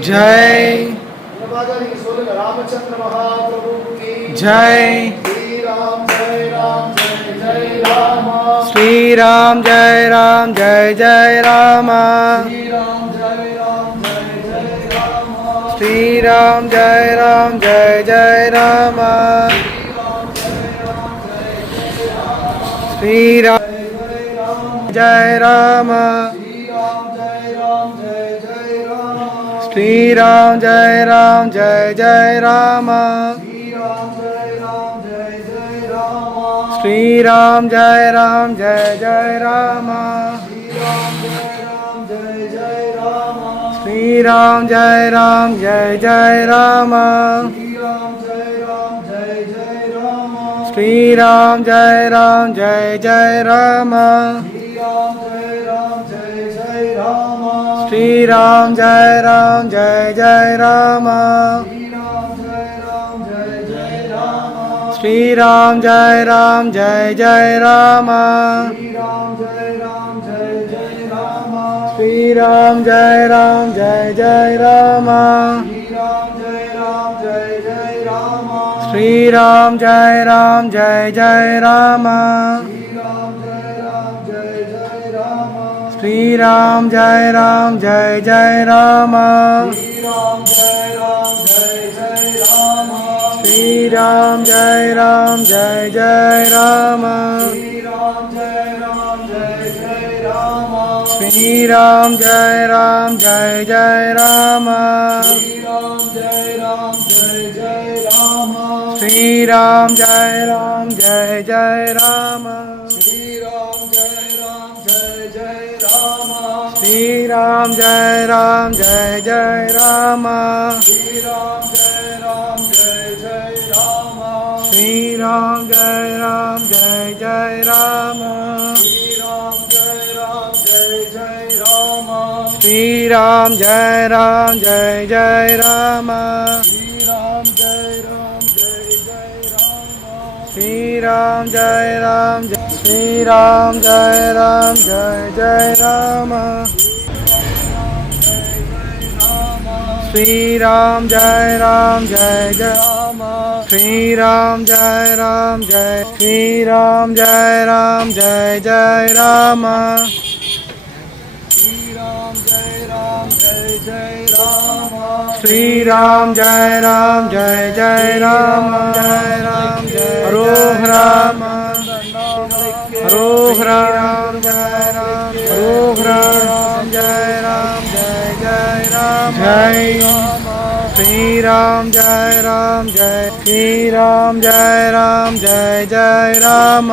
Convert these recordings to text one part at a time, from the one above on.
जय रामचंद्र महाप्रभु की जय श्री राम जय राम जय जय राम श्री राम जय राम जय जय राम श्री राम जय राम श्री राम जय राम जय जय राम श्री राम जय राम जय जय राम श्री राम जय राम जय जय राम श्री राम जय राम जय जय राम श्री राम जय राम जय जय राम श्री राम जय राम जय जय राम श्री राम जय राम जय जय राम श्री राम जय राम जय जय राम श्री राम जय राम जय जय राम श्री राम जय राम जय जय राम श्री राम जय राम जय जय राम श्री राम जय राम जय जय राम श्री राम जय राम जय जय राम श्री राम जय राम जय जय राम श्री राम जय राम जय जय राम श्री राम जय राम श्री राम जय राम जय जय राम श्री राम जय राम जय जय राम श्री राम जय राम जय श्री राम जय राम जय जय राम श्री राम जय राम जय जय राम जय राम जय हरोह राम हरोह राम जय राम हरोह राम जय राम जय जय राम जय श्री राम जय राम जय श्री राम जय राम जय जय राम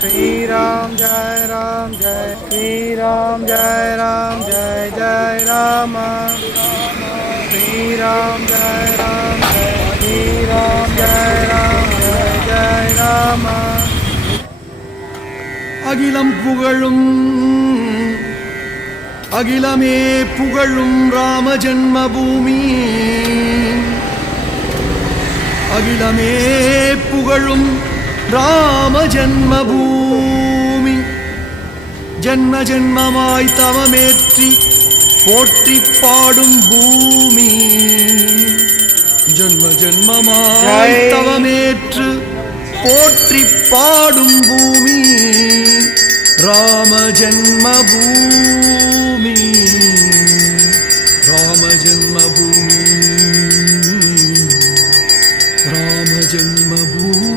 श्री राम जय राम जय श्री राम जय राम जय जय राम श्री राम जय राम जय श्री राम जय राम जय जय राम அகிலம் புகழும் அகிலமே புகழும் ராம ஜென்மபூமி அகிலமே புகழும் ராம ஜென்மபூமி ஜென்ம ஜென்மமாய் தவமேற்றி போற்றி பாடும் பூமி ஜென்ம ஜென்மமாய் தவமேற்று போற்றி பாடும் பூமி ராம ஜென்மபூமி ராம ஜென்மபூமி ராம ஜென்மபூமி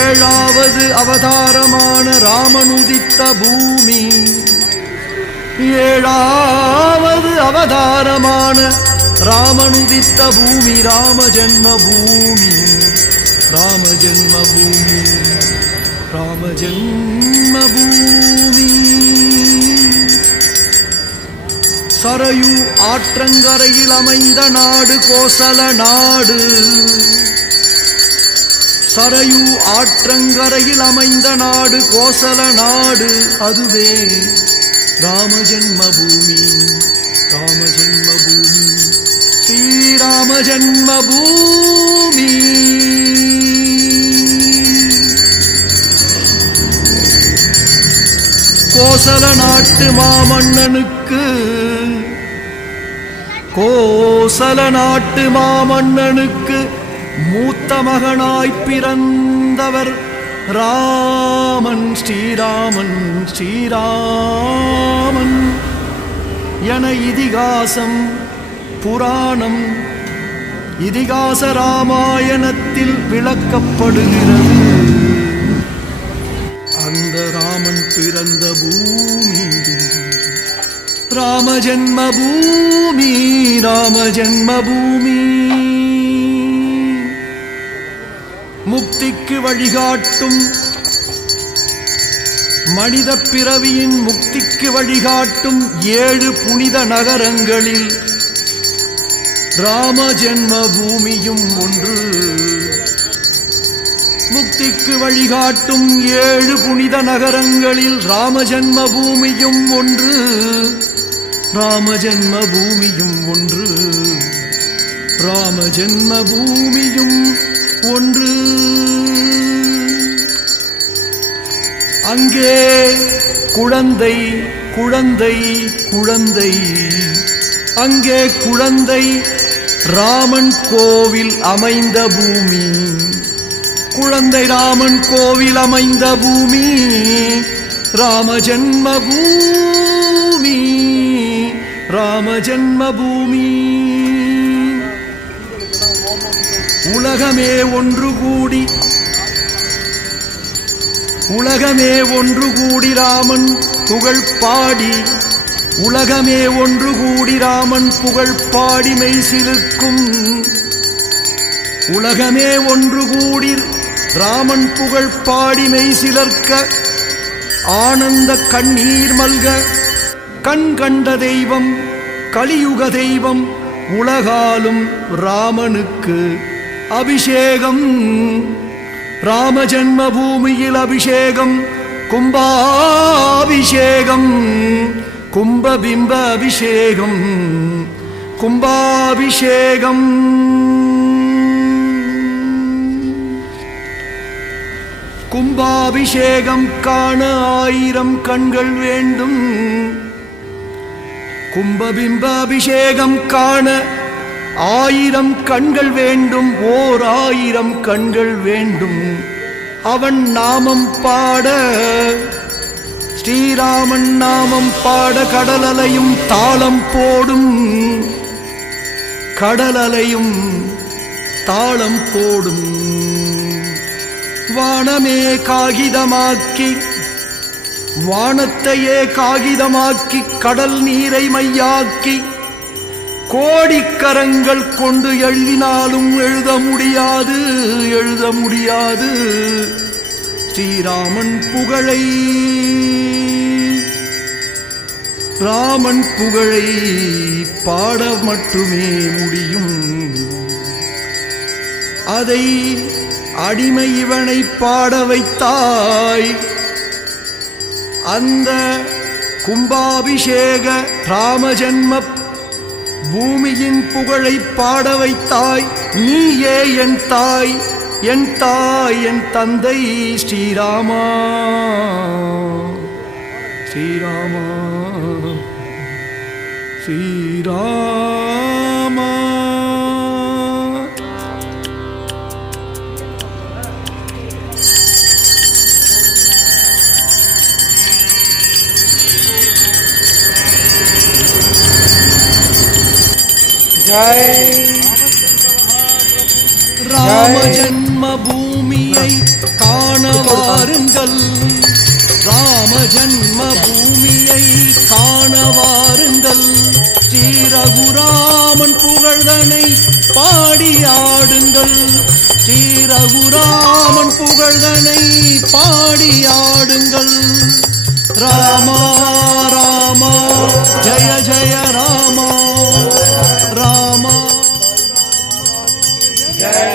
ஏழாவது அவதாரமான ராமனுதித்த பூமி ஏழாவது அவதாரமான ராமனுதித்த பூமி ராம ஜென்மபூமி ராம ஜென்மபூமி ராம ஜென்மபூமி சரயு ஆற்றங்கரையில் அமைந்த நாடு கோசல நாடு சரயு ஆற்றங்கரையில் அமைந்த நாடு கோசல நாடு அதுவே ராம ஜென்மபூமி ராம ஜென்மபூமி ஸ்ரீராம ஜென்மபூமி கோசல நாட்டு மாமன்னனுக்கு மூத்த மகனாய் பிறந்தவர் ராமன் ஸ்ரீராமன் என இதிகாசம் புராணம் இதிகாச ராமாயணத்தில் விளக்கப்படுகிறது. அந்த ராமன் பிறந்த பூமி ராம ஜென்மபூமி. முக்திக்கு வழிகாட்டும் மனித பிறவியின் முக்திக்கு வழிகாட்டும் 7 புனித நகரங்களில் ராம ஜென்மபூமியும் ஒன்று. முக்திக்கு வழிகாட்டும் 7 புனித நகரங்களில் ராம ஜென்மபூமியும் ஒன்று. ராம ஜென்மபூமியும் ஒன்று. அங்கே குழந்தை அங்கே குழந்தை ராமன் கோவில் அமைந்த பூமி. குழந்தை ராமன் கோவில் அமைந்த பூமி ராம ஜென்மபூமி. உலகமே ஒன்று கூடி ராமன் புகழ் பாடி மெய்சிலிருக்கும். உலகமே ஒன்று கூடி ராமன் புகழ் பாடி மெய்சிலர்க்க ஆனந்த கண்ணீர் மல்க கண் கண்ட தெய்வம் கலியுக தெய்வம் உலகாலும் ராமனுக்கு அபிஷேகம். ராம ஜென்மபூமியில் அபிஷேகம் கும்பாபிஷேகம். கும்பபிம்ப அபிஷேகம் கும்பாபிஷேகம். கும்பாபிஷேகம் காண 1000 கண்கள் வேண்டும். கும்பபிம்ப அபிஷேகம் காண 1000 கண்கள் வேண்டும். 1000 கண்கள் வேண்டும். அவன் நாமம் பாட ஸ்ரீராமன் நாமம் பாட கடலலையும் தாளம் போடும். வானமே காகிதமாக்கி வானத்தையே காகிதமாக்கி கடல் நீரை மையாக்கி கோடிக்கரங்கள் கொண்டு எழுதினாலும் எழுத முடியாது ஸ்ரீராமன் புகழை. ராமன் புகழை பாட மட்டுமே முடியும். அதை அடிமை இவனை பாட வைத்தாய். அந்த கும்பாபிஷேக ராமஜன்ம பூமியின் புகழை பாட வைத்தாய். நீயே என் தாய் என் தந்தை ஸ்ரீராமா. ராம ஜன்ம பூமியை காண வாருங்கள். ராம ஜன்ம பூமியை காண வாருங்கள். ஸ்ரீ ரகுராமன் புகழ்தனை பாடி ஆடுங்கள். ஸ்ரீ ரகுராமன் புகழ்தனை பாடி ஆடுங்கள். ராமா ராமா ஜய ஜய ராமா ராமா ஜய.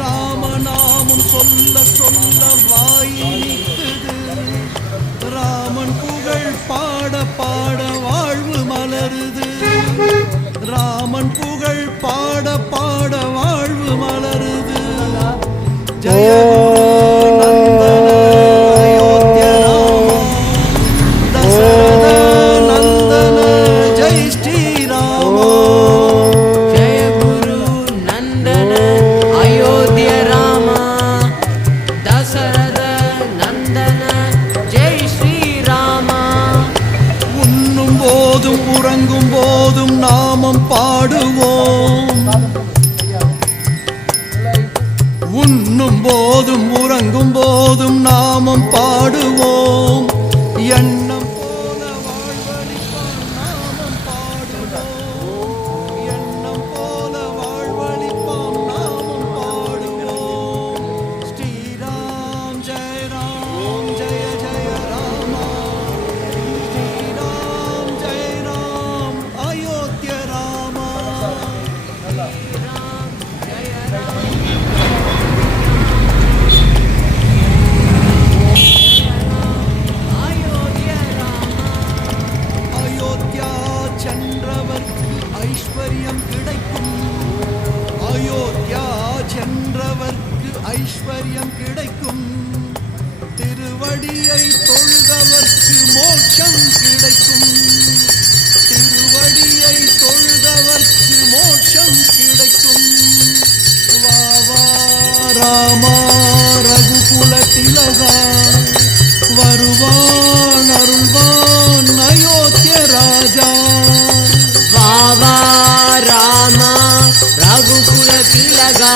ராமநாமம் சொல்ல சொல்ல வாய் நிற்குது. ராமன் புகழ் பாட பாட வாழ்வு மலருது. ராமன் புகழ் பாட பாட வாழ்வு மலருது. ஜெய நந்தன அயோத்திய ராமா தசரத நந்தன ஜெய் ஸ்ரீராமா. ஜெய குரு நந்தன அயோத்திய ராமா தசரத நந்தன ஜெய் ஸ்ரீராமா. உண்ணும் போதும் உறங்கும் போதும் நாமம் பாடுவோம். உண்ணும் போதும் உறங்கும் போதும் நாமம் பாடுவோம். எண்ணம் போல வாழ்வழிப்பான் நாமம் பாடுவோம். எண்ணம் போல வாழ்வழிப்பான் நாமம் பாடுவோம். ஸ்ரீராம் ஜெய ராம் ஜெய ஜெய ராமா. ஸ்ரீராம் ஜெய ராம் அயோத்திய ராமா. அயோத்தியா சென்றவர்க்கு ஐஸ்வர்யம் கிடைக்கும். அயோத்தியா சென்றவர்க்கு ஐஸ்வர்யம் கிடைக்கும். திருவடியை தொழுதவர்க்கு மோட்சம் கிடைக்கும். திருவடியை தொழுதவர்க்கு மோட்சம் கிடைக்கும். வா வா ராமா ரகுகுல திலகா வருவான் அருள்வான் அயோத்திய ராஜா. வாவா ராமா ரகுகுல திலகா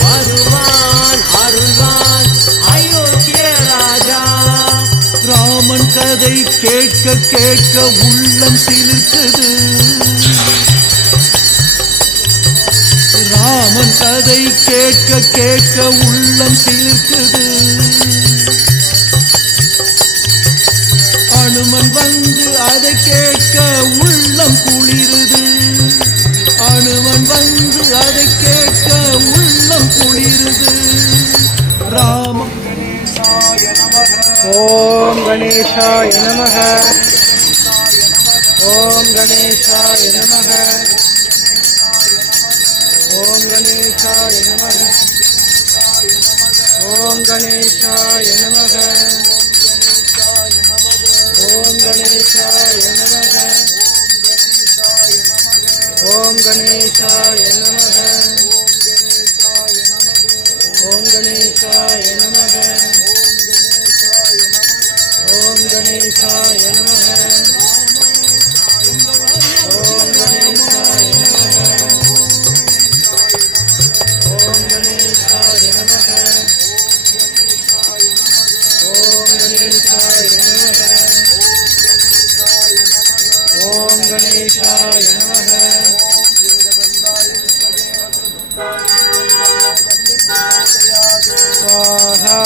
வருவான் அருள்வான் அயோத்திய ராஜா. ராமன் கதை கேட்க கேட்க உள்ளம் சிலிர்க்குது. ராமன் கதை கேட்க கேட்க உள்ளம் சிலிர்க்குது. அனுமன் வந்து அதை கேட்க உள்ளம் குளிருது. அனுமன் வந்து அதை கேட்க உள்ளம் குளிருது. ராம ஓம் கணேசாய நமः. ஓம் கணேசாய நமः. ஓம் கணேசாய நமः. ஓம் கணேசாய நமः. ஓம் கணேசாய நமः. ஓம் கணேசாய நமः. ஓம் கணேசாய நமः. ஓம் கணேசாய நமः. ஓம் கணேசாய நமः. ஓம் கணேசாய நமः. ஓம் கணேசாய நமः. ஓம் கணேசாய நமः. ஸ்வாஹா.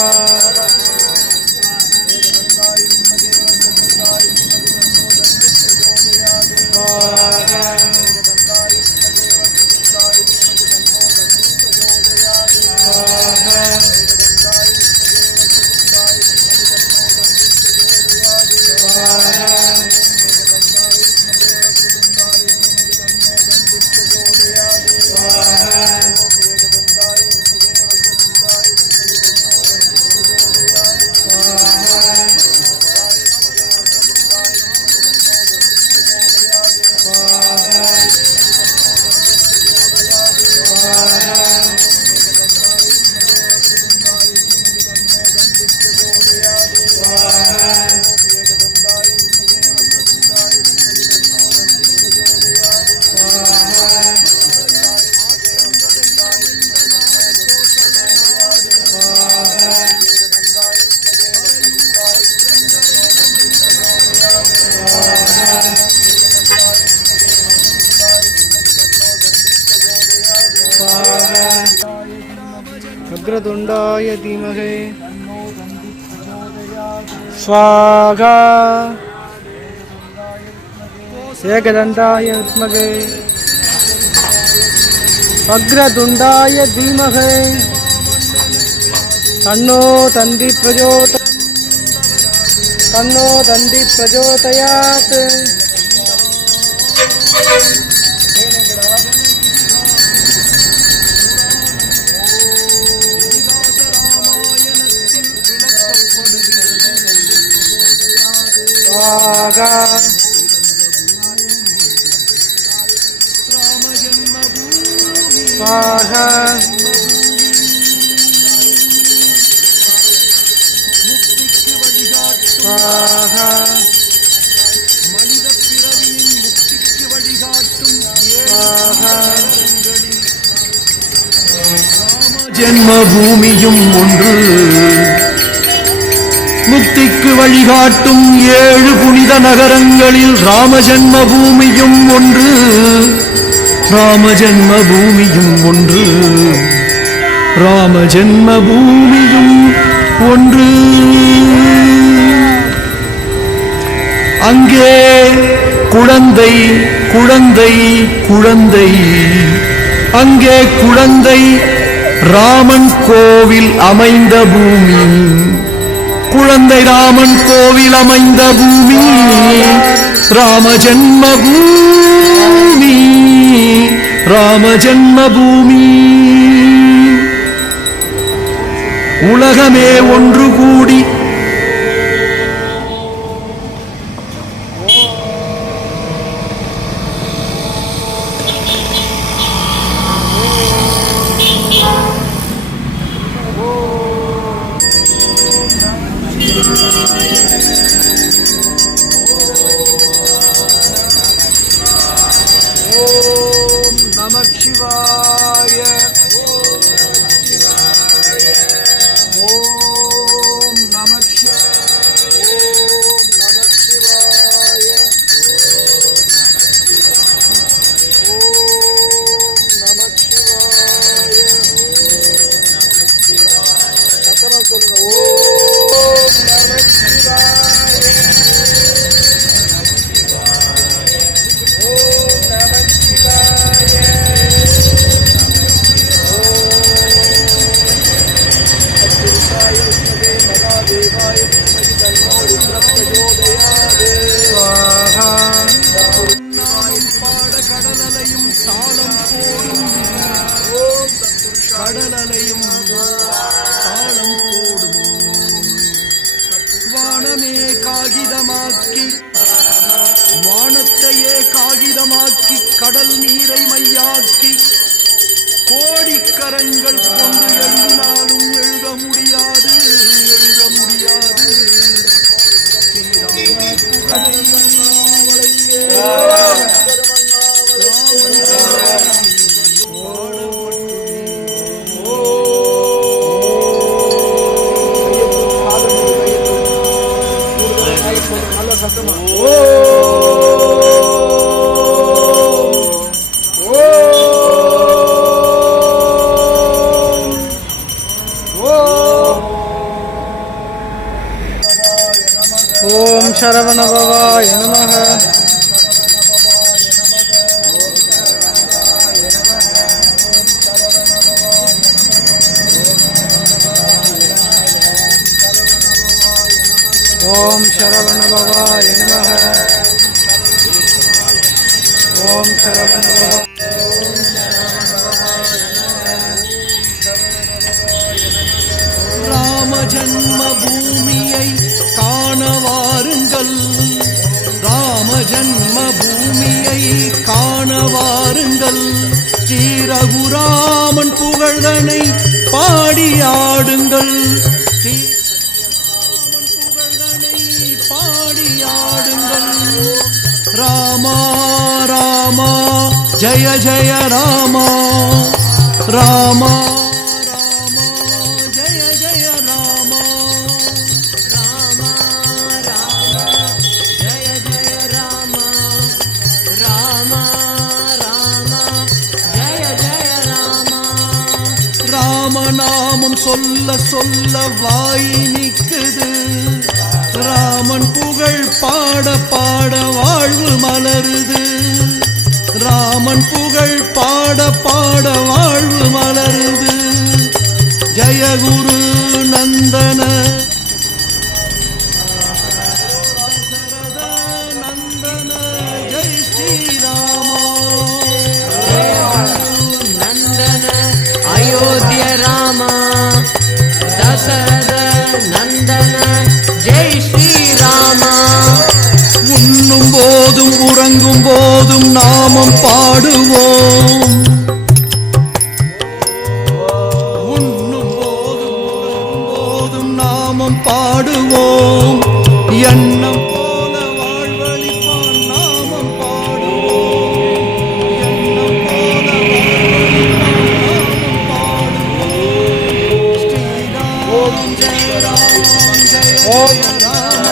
ஸ்வாஹா. ஸ்வாஹா. वक्रतुण्डाय धीमहि स्वाहा एकदन्ताय विद्महे वक्रतुण्डाय धीमहि तन्नो तन्ति प्रचोदयात् स्वाहा ராம ஜென்மபூமி स्वाहा முக்திக்கு வழிகாட்டும் स्वाहा மனித பிறவியின் முக்திக்கு வழிகாட்டும் स्वाहा ஜென்மபூமியும் ஒன்று முக்திக்கு வழிகாட்டும் 7 புனித நகரங்களில் ராம ஜென்மபூமியும் ஒன்று ராம ஜென்மபூமியும் ஒன்று ராம ஜென்மபூமியும் ஒன்று அங்கே குழந்தை குழந்தை குழந்தை அங்கே குழந்தை ராமன் கோவில் அமைந்த பூமி குழந்தை ராமன் கோவில் அமைந்த பூமி ராம ஜென்மபூமி ராம ஜென்மபூமி உலகமே ஒன்று கூடி ஓம் நம சிவாய ஓம் நம சிவாய ஓம் நம சிவாய ஓம் நம சிவாய சத்தமா சொல்லுங்க ஓம் நம சிவாய ஓம் நம சிவாய அத்புதாய விஷ்ணுவே மகாதேவாய தீமஹி தன்னோ ருத்ரः பிரச்சோதயாத் ஸ்வாஹா பாட கடலலையும் தாளம் போடும் ஓம் கடலலையும் தாளம் போடும் வானமே காகிதமாக்கி வானத்தையே காகிதமாக்கி கடல் நீரை மையாக்கி கோடிக்கரங்கள் கொண்டு எழுதினாலும் எழுத முடியாது எழுத முடியாது ஸ்ரீராமன் புகழையே நல்ல சத்தமா ओम शरवणभवाय नमः ओम शरवणभवाय नमः ओम शरवणभवाय ராம ஜன்மபூமியை காண வாருங்கள் ராம ஜன்மபூமியை காண வாருங்கள் ஸ்ரீரகுராமன் புகழ்தனை பாடியாடுங்கள் ஸ்ரீராமன் புகழ்தனை பாடியாடுங்கள் ராமா ராமா ஜய ஜய ராமா ராமா ராமா ஜய ஜய ராமா ராம ராம ஜய ஜய ராம ராம ராம ஜய ஜய ராம ராமநாமம் சொல்ல சொல்ல வாய் நிக்குது ராமன் புகழ் பாட பாட வாழ்வு மலருது ராமன் புகழ் பாட பாட வாழ்வு மலருது ஜய குரு நந்தன தசரத நந்தன ஜெய் ஸ்ரீராமா நந்தன அயோத்திய ராம தசரத நந்தன ஜெய் ஸ்ரீராம உன் போதும் நாமம் பாடுவோம். உண்ணும் போதும் நாமம் பாடுவோம். எண்ணம் போல வாழ்வழிப்பான் நாமம் பாடுவோம். எண்ணம் போல வாழ்வழிப்பான் நாமம் பாடுவோம். ஸ்ரீராம் ஜெய ராம் ஜெய ஜெய ராம.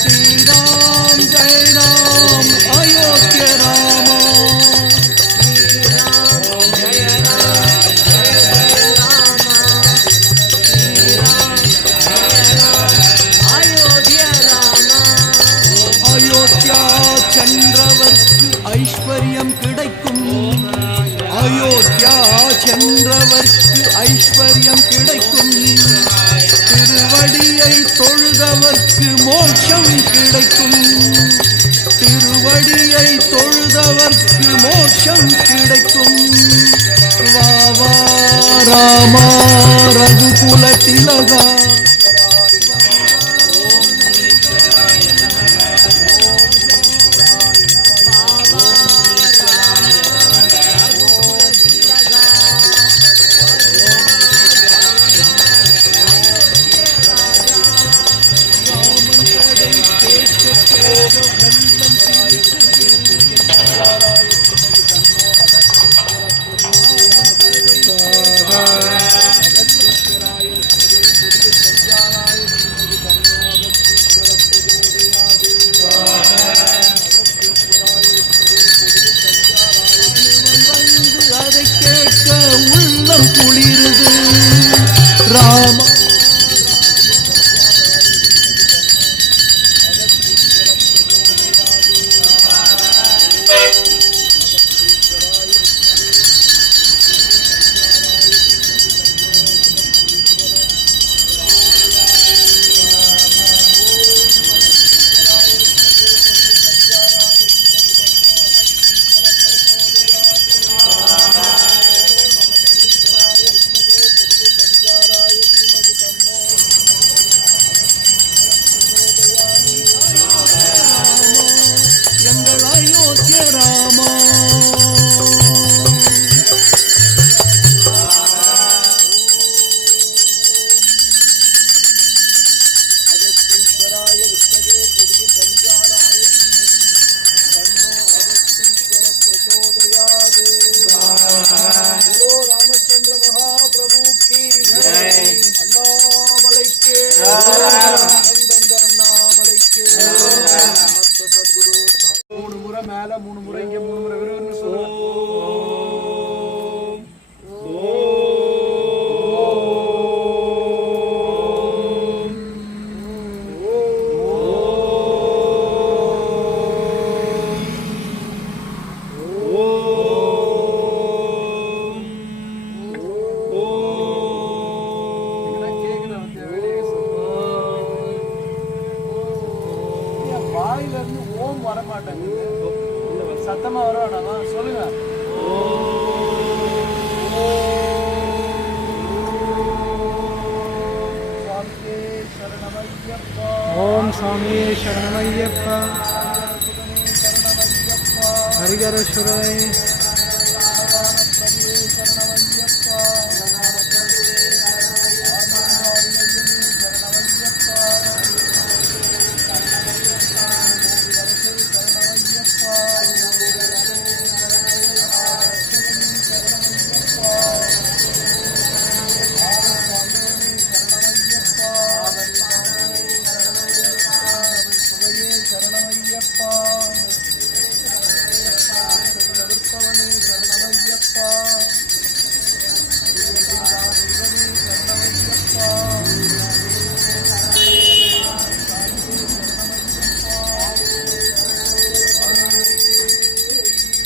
ஸ்ரீராம் ஜெய ராம் அயோத்திய ராம. அயோத்தியா சென்றவர்க்கு ஐஸ்வர்யம் கிடைக்கும். அயோத்தியா சென்றவர்க்கு ஐஸ்வர்யம் கிடைக்கும். திருவடியை தொழுதவர்க்கு மோட்சம் கிடைக்கும். திருவடியை தொழுதவர்க்கு மோட்சம் கிடைக்கும். வா வா ராமா ரகுகுல திலகா. அதை கேட்க உள்ளம் குளிருது. ராம எங்கள் அயோத்திய ராமா. ராமச்சந்திர மகாபிரபு கி அண்ணாமலைக்கு அண்ணாமலைக்கு சத்குரு. 3 முறை மேல 3 முறை இங்க 3 முறை விருன்னு சொல்லுங்க. வாயில இருந்து ஓம் வர மாட்டேங்குது. சத்தமா வரவேணாமா? சொல்லுங்க. ஓம் சாமியே சரணமையப்பா. ஹரிகர சுரை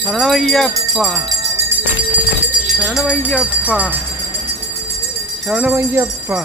சரணமையப்பா சரணமையப்பா சரணமையப்பா.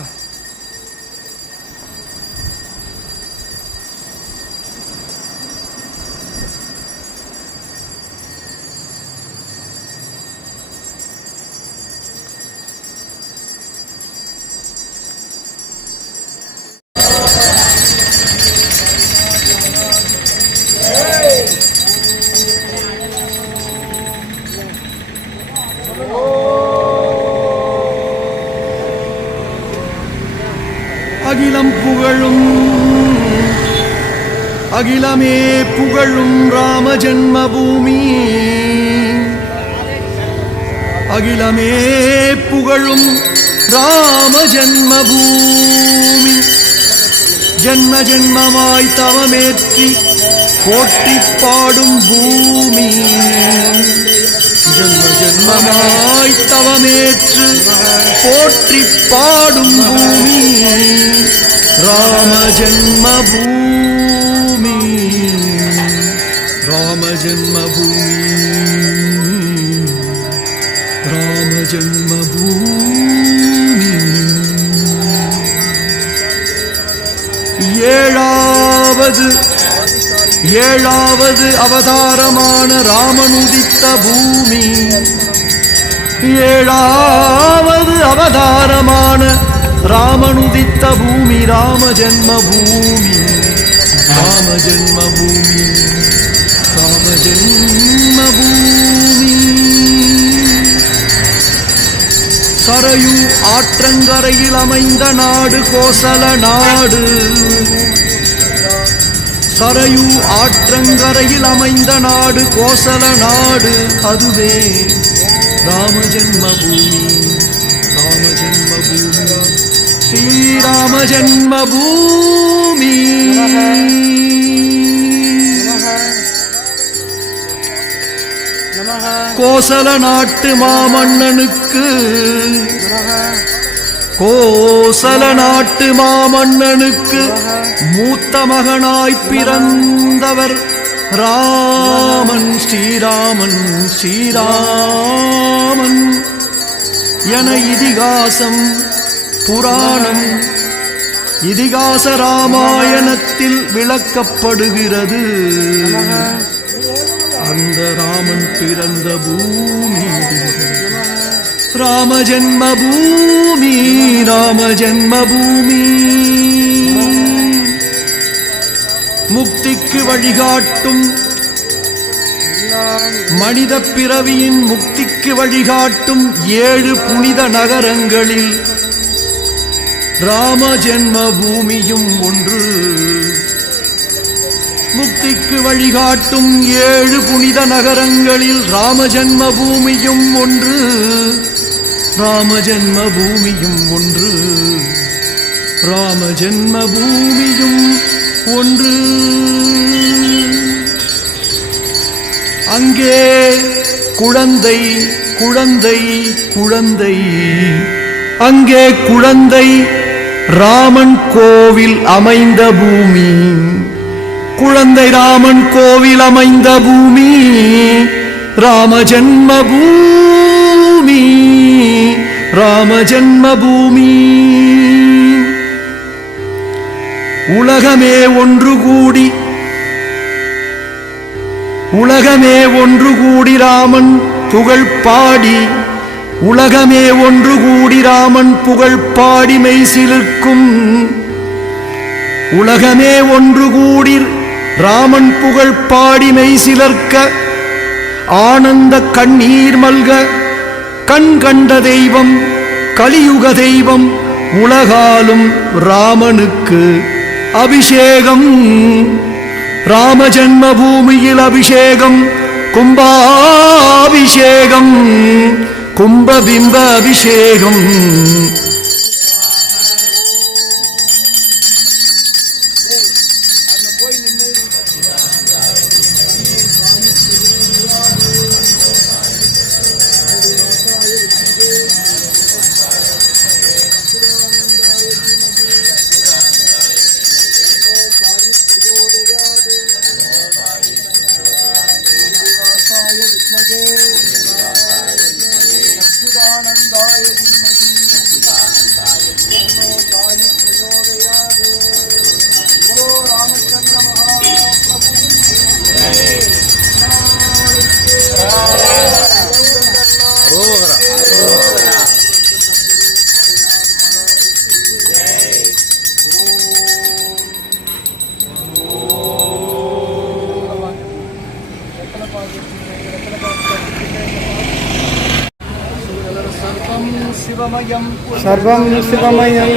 அகிலம் புகழும் அகிலமே புகழும் ராம ஜென்மபூமி அகிலமே புகழும் ராம ஜென்மபூமி ஜென்ம ஜென்மமாய் தவமேற்றி போற்றி பாடும் பூமி ஜென்ம ஜென்மமாய் தவமேற்று போற்றி பாடும் பூமி ராம ஜென்மபூமி ராம ஜென்மபூமி ராம ஜென்மபூமி ஏழாவது அவதாரமான ராமனுதித்த பூமி ஏழாவது அவதாரமான ராமனுதித்த பூமி ராம ஜென்மபூமி ராம ஜென்மபூமி ராம ஜென்மபூமி சரயு ஆற்றங்கரையில் அமைந்த நாடு கோசல நாடு சரயு ஆற்றங்கரையில் அமைந்த நாடு கோசல நாடு அதுவே ராம ஜென்மபூமி ராம ஜென்மபூமி ஸ்ரீராம ஜென்மபூமி கோசல நாட்டு மாமன்னனுக்கு கோசல நாட்டு மாமன்னனுக்கு மூத்த மகனாய் பிறந்தவர் ராமன் ஸ்ரீராமன் ஸ்ரீராமன் என இதிகாசம் புராணம் இதிகாச ராமாயணத்தில் விளக்கப்படுகிறது. அந்த ராமன் பிறந்த பூமி ராம ஜென்மபூமி ராம ஜென்மபூமி முக்திக்கு வழிகாட்டும் மனித பிறவியின் முக்திக்கு வழிகாட்டும் 7 புனித நகரங்களில் ராம ஜென்மபூமியும் ஒன்று. முக்திக்கு வழிகாட்டும் 7 புனித நகரங்களில் ராம ஜென்மபூமியும் ஒன்று. ராம ஜென்மபூமியும் ஒன்று. ராம ஜென்மபூமியும் ஒன்று. அங்கே குழந்தை குழந்தை குழந்தை அங்கே குழந்தை ராமன் கோவில் அமைந்த பூமி. குழந்தை ராமன் கோவில் அமைந்த பூமி ராம ஜென்மபூமி ராம ஜென்மபூமி. உலகமே ஒன்று கூடி ராமன் புகழ் பாடி உலகமே ஒன்று கூடி ராமன் புகழ் பாடி மெய்சிலிருக்கும். உலகமே ஒன்று கூடி ராமன் புகழ் பாடி மெய்சிலர்க்க ஆனந்த கண்ணீர் மல்க கண் கண்ட தெய்வம் கலியுக தெய்வம் உலகாலும் ராமனுக்கு அபிஷேகம். ராம ஜென்மபூமியில் அபிஷேகம் கும்பாபிஷேகம் கும்பபிம்ப அபிஷேகம். சர்வம் சிவமயம்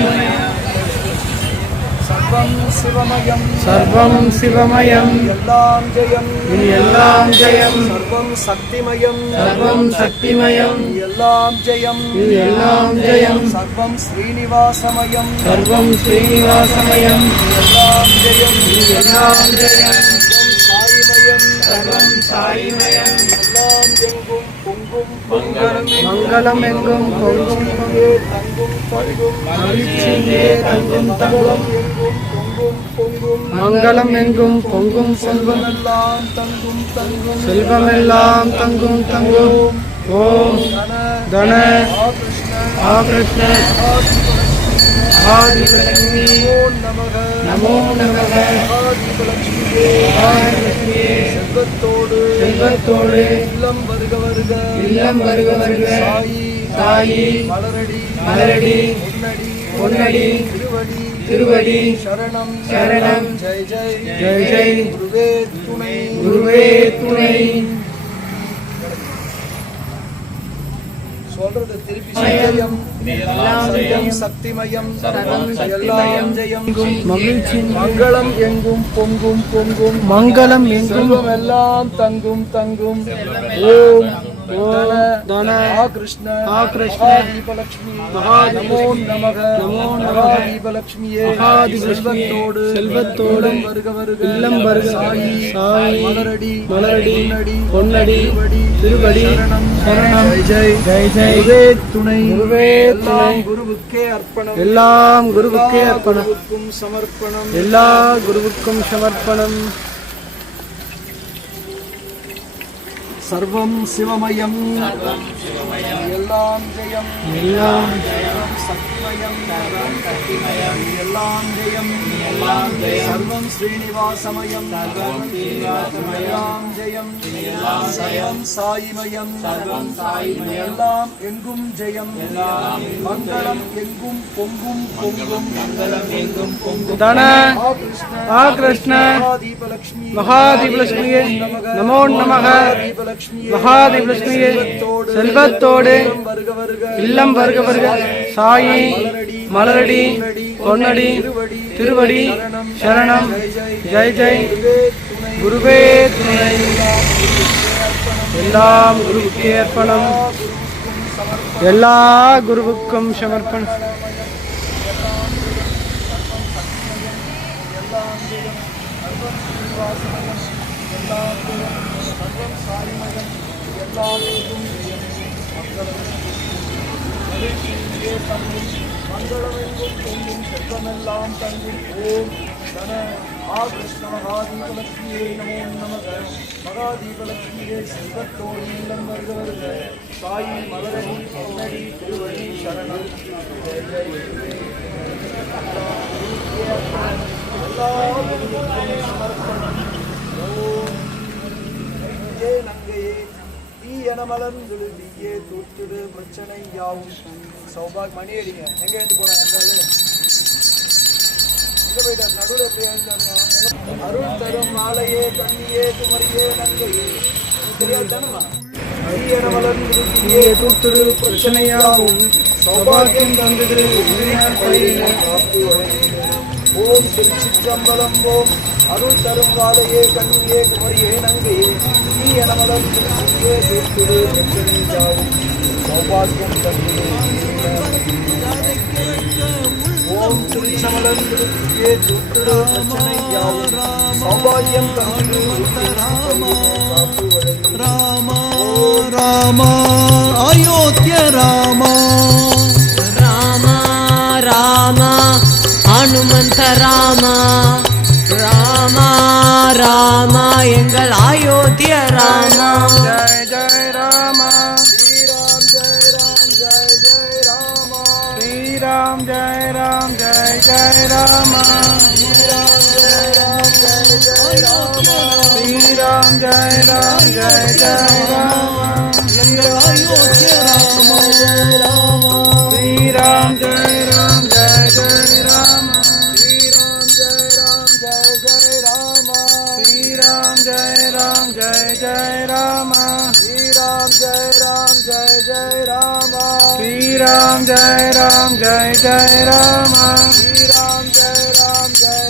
சர்வம் சிவமயம் சர்வம் சிவமயம் எல்லாம் ஜெயம் எல்லாம் ஜெயம் சர்வம் சக்திமயம் சர்வம் சக்திமயம் எல்லாம் ஜெயம் எல்லாம் ஜெயம் சர்வம் ஸ்ரீனிவாசமயம் சர்வம் ஸ்ரீனிவாசமயம் எல்லாம் ஜெயம் எல்லாம் ஜெயம் சாயிமயம் சர்வம் சாயிமயம் எல்லாம் எங்கும் பொங்கும் மங்களம் எங்கும் பொங்கும் இங்கே தங்கும் தங்கும் மகிழ்ச்சியே தங்கும் தங்கும் எங்கும் பொங்கும் பொங்கும் மங்களம் எங்கும் பொங்கும் பொங்கும் எல்லாம் தங்கும் தங்கும் செல்வமெல்லாம் தங்கும் தங்கும் ஓம் தன ஆ கிருஷ்ண ஆதிலட்சுமி நமோ நமக ஆதிலட்சுமியே செல்வத்தோடு இல்லம் வருக வருக இல்லம் வருக வருக சாயி மலரடி பொன்னடி திருவடி சரணம் சரணம் ஜெய் ஜெய் ஜெய் ஜெய் குருவே துணை குருவே துணை சொல்றது திருப்பி சத்தியம் சத்தியம் சக்திமயம் எல்லாம் ஜெயம் மகிழ்ச்சி மங்களம் எங்கும் பொங்கும் பொங்கும் மங்களம் எங்கும் செல்வம் எல்லாம் தங்கும் தங்கும் ஓம் தன ஆ கிருஷ்ண கிருஷ்ண மகாதீபலட்சுமி நமோ நமக நமோ மகாதீபலட்சுமியே மகாதீபலட்சுமியே செல்வத்தோடு வருக வருக இல்லம் வருக சாயி சாயி மலரடி மலரடி பொன்னடி திருவடி சரணம் சரணம் ஜெய் ஜெய் ஜெய் ஜெய் குருவே துணை குருவே துணை எல்லாம் குருவுக்கே அர்ப்பணம் எல்லாம் குருவுக்கே அர்ப்பணம் குருவுக்கும் சமர்ப்பணம் எல்லா குருவுக்கும் சமர்ப்பணம் சர்வம் சிவமயம் எல்லாம் ஜெயம் எல்லாம் சக்திமயம் எல்லாம் ஜெயம் சர்வம் ஸ்ரீனிவாசமயம் எல்லாம் ஜெயம் சர்வம் சாயிமயம் எல்லாம் எங்கும் ஜெயம் மங்களம் எங்கும் பொங்கும் பொங்கும் மங்களம் எங்கும் பொங்கும் தன ஆ கிருஷ்ண மகாதீபலட்சுமி மகாதீபலட்சுமியே நமோ நமக மகாதீபலட்சுமியே செல்வத்தோடு வருக வருக இல்லம் வருக வருக சாயி மலரடி பொன்னடி திருவடி சரணம் ஜெய் ஜெய் குருவே துணை எல்லாம் குருவுக்கே அர்ப்பணம் எல்லா குருவுக்கும் சமர்ப்பணம் மங்களமெங்கும் பொங்கும் செல்வமெல்லாம் தங்கும் ஓம் தன ஆ கிருஷ்ண மகாதீபலட்சுமியே நமோ நமக மகாதீபலட்சுமியே செல்வத்தோடு இல்லம் வருக வருக சாயி மலரடி பொன்னடி திருவடி சரணம் ஜெய் ஜெய் எல்லா குருவுக்கும் சமர்ப்பணம் ஓம் நங்கையே நங்கையே தீயன மலர்ந்துடு தீயே தூத்துடு பிரச்சனை யாவும் சௌபாக் மணி அடிங்க எங்க இருந்து போனாங்க எங்க போயிட்டார் நடுவில் எப்படி எழுந்தாங்க அருள் தரும் நாளையே கண்ணியே குமரியே நங்கையே தெரியாது தானமா தீயன மலர்ந்துடு தீயே தூத்துடு பிரச்சனையாவும் சௌபாகியம் தந்தது ஓம் திருச்சிற்றம்பலம் ஓம் அருள் தரும் வாழையே கண்ணியே குமரியே நங்கையே நீ எனமலம் திருச்சியே தூத்துடு பிரச்சனையாவும் சௌபாகியம் தந்தது ஓம் திருச்சமலம் திருச்சியே தூத்துடு பிரச்சனையாவும் சௌபாகியம் தந்தது ராமா ராமா அயோத்திய ராமா ராமா ராமா ஹனுமந்த ராமா ராமா ராமா எங்கள் அயோத்திய ராமா ஜெய் ஜெய் ராமா ஸ்ரீராம் ஜெய ராம் ஜெய ஜெய ராமா ஸ்ரீராம் ஜெய் ராம் ஜெய் ஜெய் ராமா ஸ்ரீராம் ஜெய ராம் ஜெய ஜெய ராமா ஸ்ரீராம் ஜெய் ராம் ஜெய் ஜெய் ராமா எங்கள் அயோத்திய ராமா ஸ்ரீராம் ஜெய் ராம் ஜெய் ஜெய் ராமா ஸ்ரீராம் ஜெய ராம் ஜெய ஜெய ராமா ஸ்ரீராம் ஜெய் ராம் ஜெய் ஜெய் ராமா ஸ்ரீராம் ஜெய ராம் ஜெய ஜெய ராமா ஸ்ரீராம் ஜெய் ராம் ஜெய்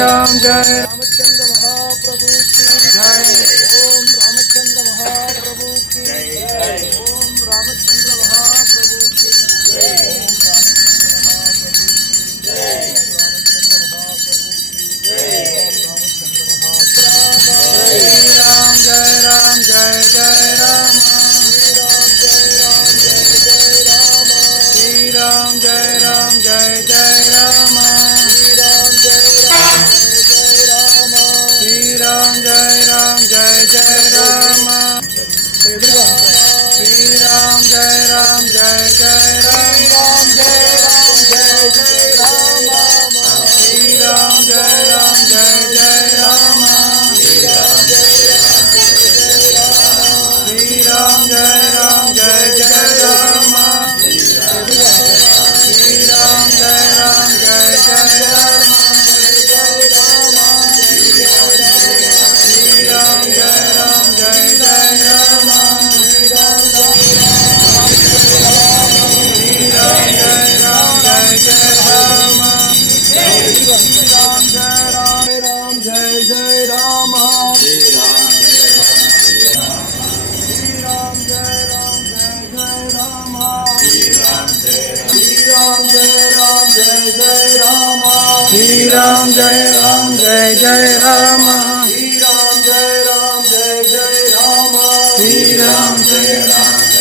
राम जय रामचंद्र महाप्रभु की जय ओम रामचंद्र महाप्रभु की जय ओम रामचंद्र महाप्रभु की जय ओम रामचंद्र महाप्रभु की जय रामचंद्र महाप्रभु की जय रामचंद्र महाप्रभु राम जय राम जय जय राम श्री राम जय राम जय जय राम श्री राम जय राम जय जय राम श्री राम जय राम जय जय राम श्री राम जय राम जय जय राम श्री राम जय राम जय जय राम श्री राम जय राम जय जय राम श्री राम जय राम जय जय राम श्री राम जय राम जय जय राम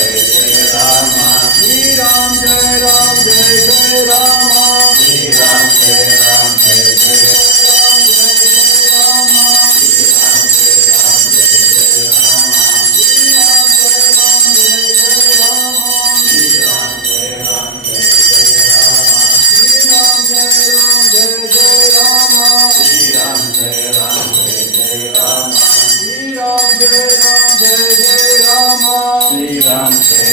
राम जय जय राम श्री राम जय राम जय जय राम श्री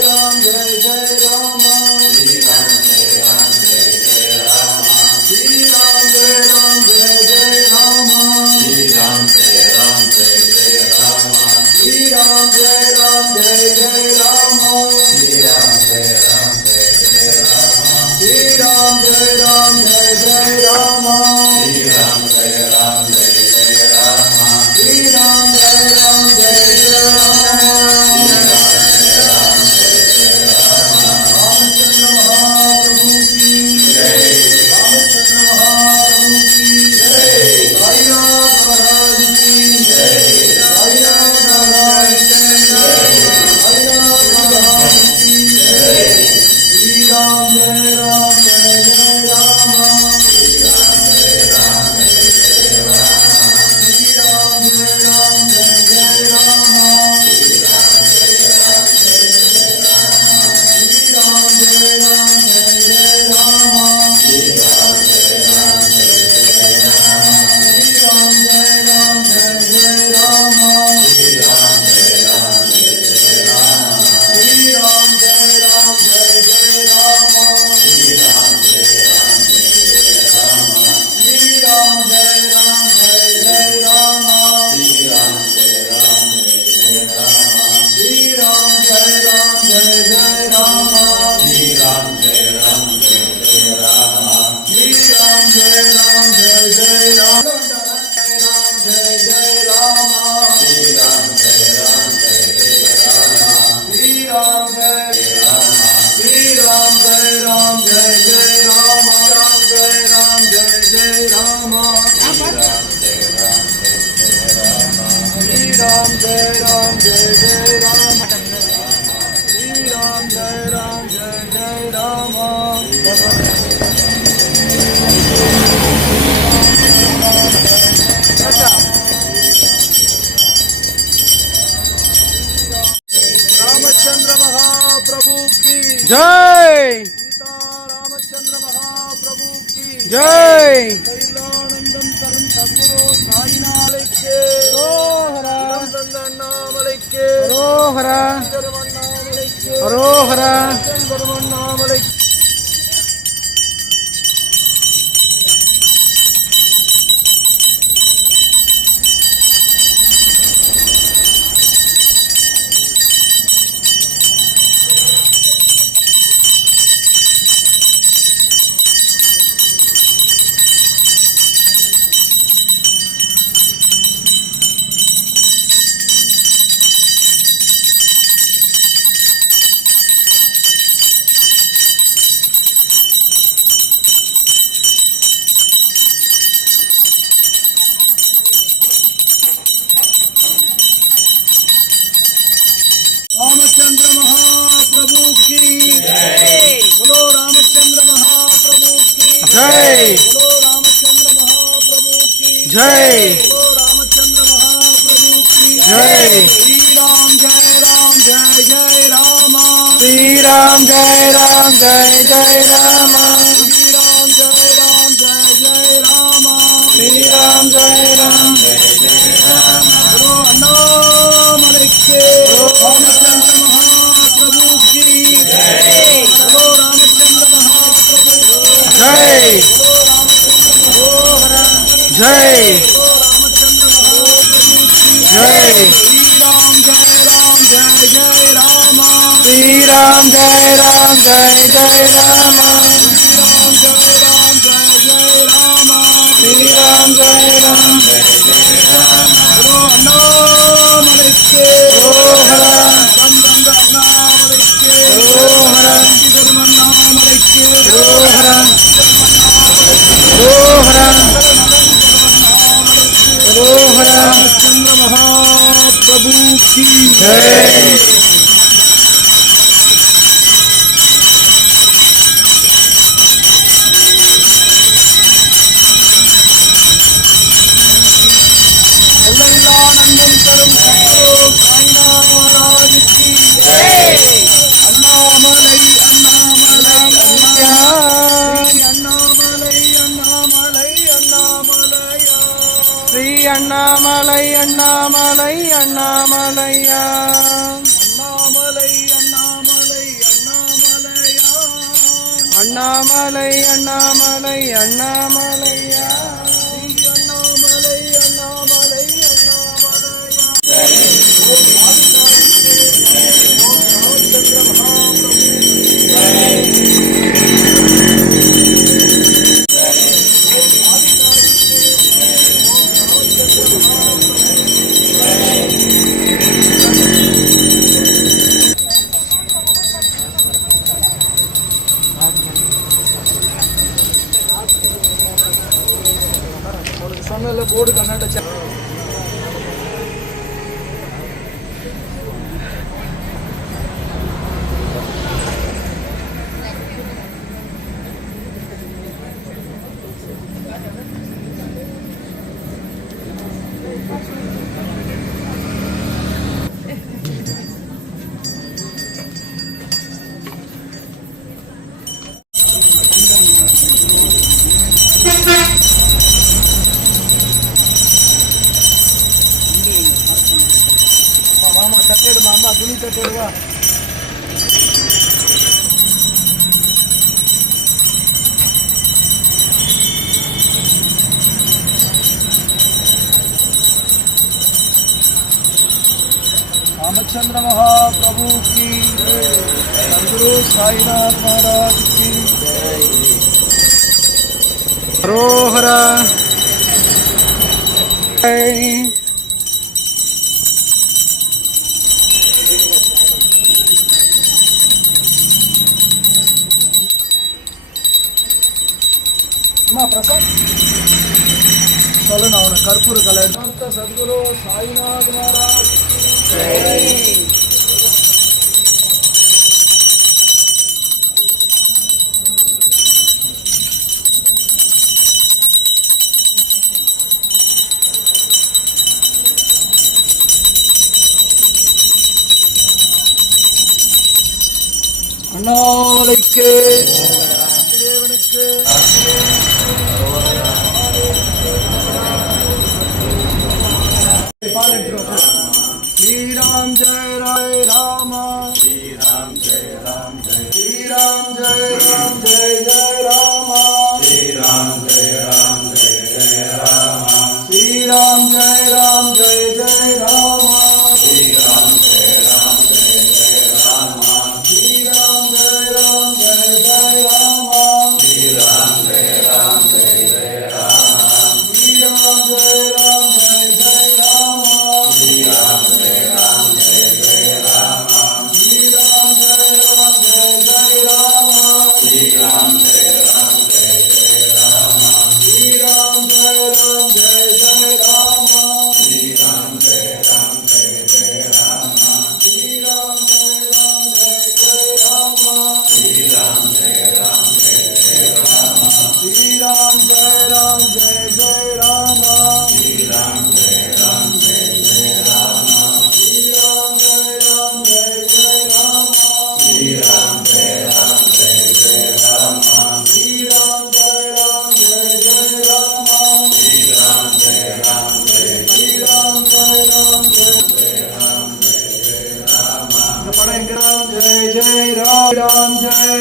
राम जय राम जय जय राम श्री राम जय राम जय जय राम श्री राम जय राम जय जय राम श्री राम जय राम श्री राम जय राम जय जय राम श्री राम जय राम जय जय रामचंद्र महाप्रभु की जय सीता रामचंद्र महाप्रभु की जय கைலானந்தம் தரும் சத்குரு சாயினாலைக்கு அண்ணாமலைக்கு அரோஹரா பெருமண்ணாமலைக்கு அரோஹரா பெருமண்ணாமலைக்கு जय बोलो रामचंद्र महाप्रभु की जय बोलो रामचंद्र महाप्रभु की जय श्री राम जय राम जय जय राम श्री राम जय राम जय जय राम श्री राम जय राम जय जय राम श्री राम जय राम जय जय राम बोलो अन्नामलई के रामचंद्र महाप्रभु की बोलो रामचंद्र महाप्रभु जय जय बोलो रामचंद्र महाप्रभु की जय श्री राम जय राम जय जय राम श्री राम जय राम जय जय राम श्री राम जय राम जय जय राम श्री राम जय राम जय जय राम बोलो अन्नामलई के संगंग अन्नामलई के धर्म अन्नामलई के रामचंद्र महाप्रभु की जय எல்லெல்லானந்தம் தரும் சத்குரு சாய்நாத மகாராஜ் की அண்ணாமலை அண்ணாமலை அண்ணாமலை அண்ணாமலை அண்ணாமலையா श्री अण्णामलै अण्णामलै अण्णामलैया அண்ணாமலை அண்ணாமலை அண்ணாமலையா अण्णामलै अण्णामलै अण्णामलैया அண்ணாமலை அண்ணாமலை அண்ணாமலையா ராமச்சந்திர மகாபிரபு சொன்னல போர்டு கண்ணாட்ட மாமா தட்டேடு மாமா துணி தட்டேடுவா रामचंद्र महाप्रभु की सद्गुरु साईनाथ महाराज की हरोहरा जय அம்மா பிரசாத் சொல்லு நான் உனக்கு கற்பூர கலை சத்குரு சாய்நாத் மகாராஜ் அண்ணாமலைக்கு தேவனுக்கு श्री राम जय राय राम श्री राम जय राम जय श्री राम जय राम जय जय राम श्री राम जय राम जय जय राम श्री राम जय राम जय जय राम श्री राम जय राम जय जय राम श्री राम जय राम जय जय राम श्री राम जय राम जय जय राम श्री राम जय राम जय जय राम श्री राम जय राम जय जय राम श्री राम जय राम जय जय राम श्री राम जय राम जय जय राम श्री राम जय राम जय जय राम श्री राम जय राम जय जय राम श्री राम जय राम जय जय राम श्री राम जय राम जय जय Ram Shri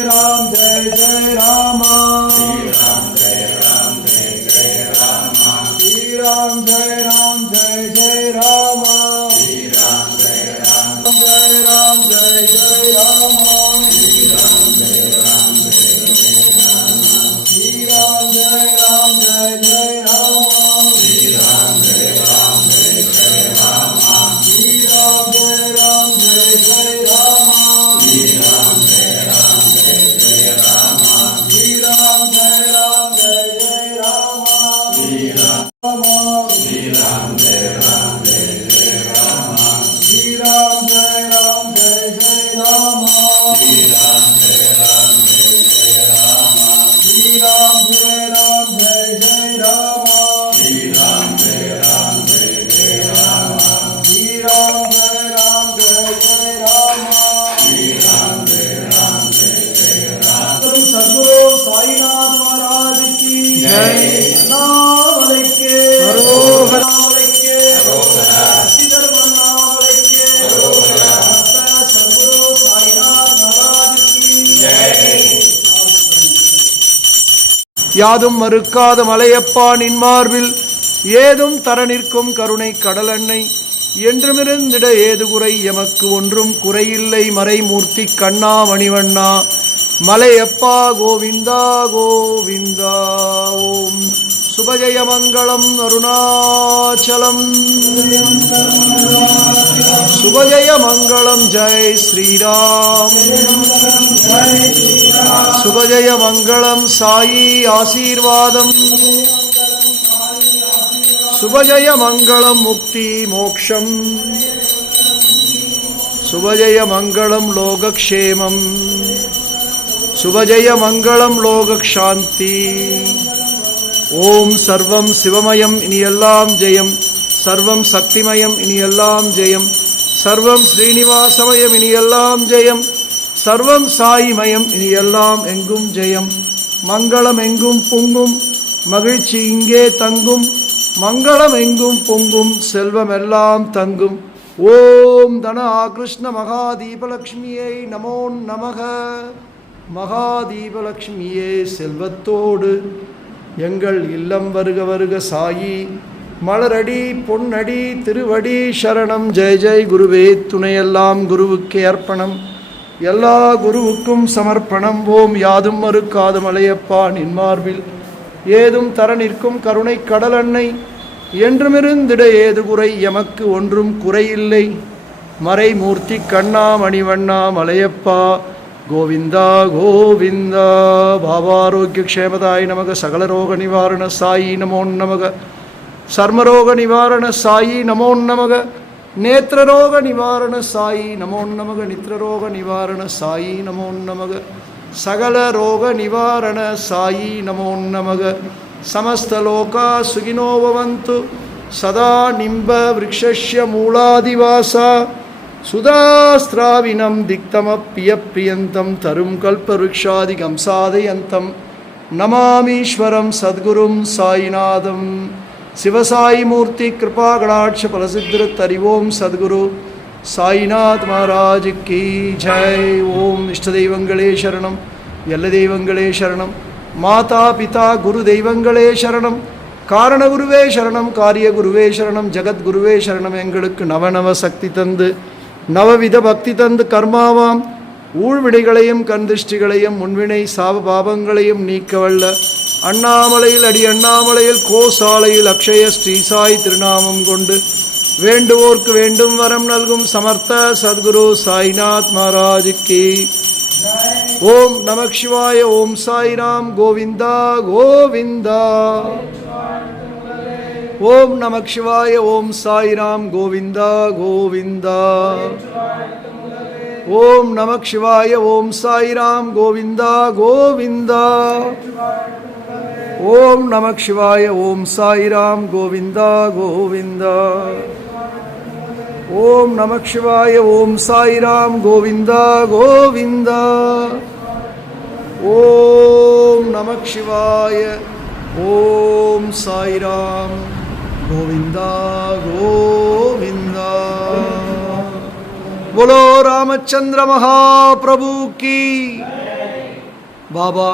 Ram Jai Jai Rama Shri Ram Jai Ram Jai Jai Rama Shri Ram Jai Ram Jai Jai Rama Shri Ram Jai Ram Jai Ram Jai Jai Rama Shri Ram Jai Ram Jai Jai Rama Shri Ram Jai Ram Jai Jai Rama Shri Ram Jai Ram Jai Jai Rama Shri Ram Jai Ram Jai Jai Rama Shri Ram Jai Ram Jai Jai Rama Shri Ram Jai Ram Jai Jai Rama Shri Ram Shri Ram Jai Ram Jai Jai Rama Shri Ram Jai Ram Jai Jai Rama Shri Ram Jai Ram Jai Jai Rama Shri Ram Jai Ram Jai Jai Rama Shri Ram Jai Ram Jai Jai Rama Shri Ram Jai Ram Jai Jai Rama Shri Ram Jai Ram Jai Jai Rama Sadguru Sainath Maharaj ki Jai Navalike Arohara Navalike Arohara Navalike Arohara Sadguru Sainath Maharaj ki Jai. யாதும் மறுக்காத மலையப்பா நின் மார்பில் ஏதும் தர நிற்கும் கருணை கடலன்னை என்றுமிருந்திட ஏது குறை எமக்கு ஒன்றும் குறையில்லை மறைமூர்த்தி கண்ணா மணிவண்ணா மலையப்பா கோவிந்தா கோவிந்தா. ஓம் சுபஜயமங்கலம் அருணாச்சலம் சுபஜயமங்கலம் ஜெய் ஸ்ரீராம் சுபஜயமங்கலம் சாயி ஆசீர்வாதம் சுபஜயமங்கலம் முக்தி மோக்ஷம் சுபஜயமங்கலம் லோகக்ஷேமம் சுபஜயமங்கலம் லோகக்ஷாந்தி. ஓம் சர்வம் சிவமயம் இனி எல்லாம் ஜெயம் சர்வம் சக்திமயம் இனி எல்லாம் ஜெயம் சர்வம் ஸ்ரீனிவாசமயம் இனி எல்லாம் ஜெயம் சர்வம் சாயிமயம் இனி எல்லாம் எங்கும் ஜெயம். மங்களம் எங்கும் பொங்கும் மகிழ்ச்சி இங்கே தங்கும் மங்களம் எங்கும் பொங்கும் செல்வம் எல்லாம் தங்கும். ஓம் தன ஆகிருஷ்ண மகாதீபலக்ஷ்மியை நமோ நமக. மகாதீபலக்ஷ்மியே செல்வத்தோடு எங்கள் இல்லம் வருக வருக சாயி மலரடி பொன்னடி திருவடி சரணம். ஜெய ஜெய் குருவே துணையெல்லாம் குருவுக்கே அர்ப்பணம் எல்லா குருவுக்கும் சமர்ப்பணம். ஓம் யாதும் மறுக்காத மலையப்பா நின் மார்பில் ஏதும் தர நிற்கும் கருணை கடலன்னை என்றுமிருந்திட ஏது குறை எமக்கு ஒன்றும் குறையில்லை மறைமூர்த்தி கண்ணா மணிவண்ணா மலையப்பா கோவிந்தா கோவிந்தா. பாபாரோக்கிய க்ஷேமதாய் நமக சகலரோக நிவாரண சாயி நமோ நமக சர்மரோக நிவாரண சாயி நமோ நமக நேத்ரரோக நிவாரண சாயி நமோ நமக நித்ரரோக நிவாரண சாயி நமோ நமக சகல ரோக நிவாரண சாயி நமோ நமக. சமஸ்தலோகா சுகினோ பவந்து சதா நிம்ப விருக்ஷஸ்ய மூலாதிவாசா சுதாஸ்திராவினம் திக்தமப்பியப்பிரியந்தம் தரும் கல்பருக்ஷாதிகம் சாதயந்தம் நமாமீஸ்வரம் சத்குரும் சாயிநாதம். சிவசாயி மூர்த்தி கிருபா கடாட்ச பலசித்திரத் அறிவோம் சத்குரு சாயிநாத் மகாராஜ் கி ஜெய். ஓம் இஷ்ட தெய்வங்களே சரணம் எல்ல தெய்வங்களே சரணம் மாதா பிதா குரு தெய்வங்களே சரணம் காரண குருவே சரணம் காரிய குருவே சரணம் ஜகத்குருவே சரணம். எங்களுக்கு நவநவ சக்தி தந்து நவவித பக்தி தந்து கர்மாவாம் ஊழ்வினைகளையும் கந்திஷ்டிகளையும் முன்வினை சாப பாபங்களையும் நீக்கவல்ல அண்ணாமலையில் அடி அண்ணாமலையில் கோசாலையில் அக்ஷய ஸ்ரீசாய் திருநாமம் கொண்டு வேண்டுவோர்க்கு வேண்டும் வரம் நல்கும் சமர்த்த சத்குரு சாய்நாத் மகாராஜ் கி. ஓம் நமக் சிவாய. ஓம் சாய்ராம். கோவிந்தா கோவிந்தா. ஓம் நமக் சிவாய. ஓம் சாய்ராம். கோவிந்தா கோவிந்தா. ஓம் நமக் சிவாய. ஓம் சாய்ராம். கோவிந்தா கோவிந்தா. ஓம் நமக் சிவாய. ஓம் சாய்ராம். கோவிந்தா கோவிந்தா. ஓம் நமக் சிவாய. ஓம் சாய்ராம். கோவிந்தா கோவிந்தா. ஓம் நமக் சிவாய. ஓம் சாய்ராம். கோவிந்தா கோவிந்தா. बोलो रामचंद्र महाप्रभु की. பாபா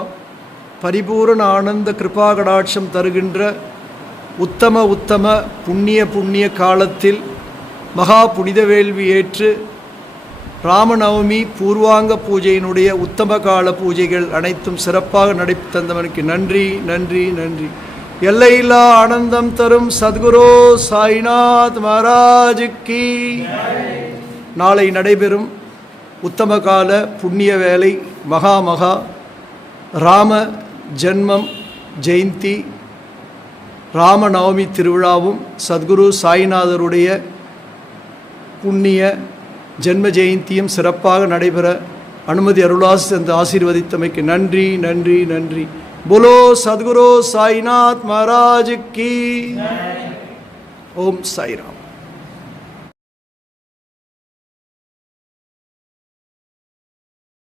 பரிபூரண ஆனந்த கிருபா கடாட்சம் தருகின்ற உத்தம புண்ணிய காலத்தில் மகா புனித வேள்வி ஏற்று ராமநவமி பூர்வாங்க பூஜையினுடைய உத்தம கால பூஜைகள் அனைத்தும் சிறப்பாக நடைபெற்று தந்தவனுக்கு நன்றி நன்றி நன்றி. எல்லையில்லா ஆனந்தம் தரும் சத்குரு சாய்நாத் மகாராஜுக்கு நாளை நடைபெறும் உத்தம கால புண்ணிய வேலை மகா ராம ஜென்மம் ஜெயந்தி ராமநவமி திருவிழாவும் சத்குரு சாய்நாதருடைய புண்ணிய ஜென்ம ஜெயந்தியும் சிறப்பாக நடைபெற அனுமதி அருளாசி தந்து ஆசீர்வதித்தமைக்கு நன்றி நன்றி நன்றி. போலோ சத்குரு சாய்நாத் மகாராஜ் கி. ஓம் சாய்ராம்.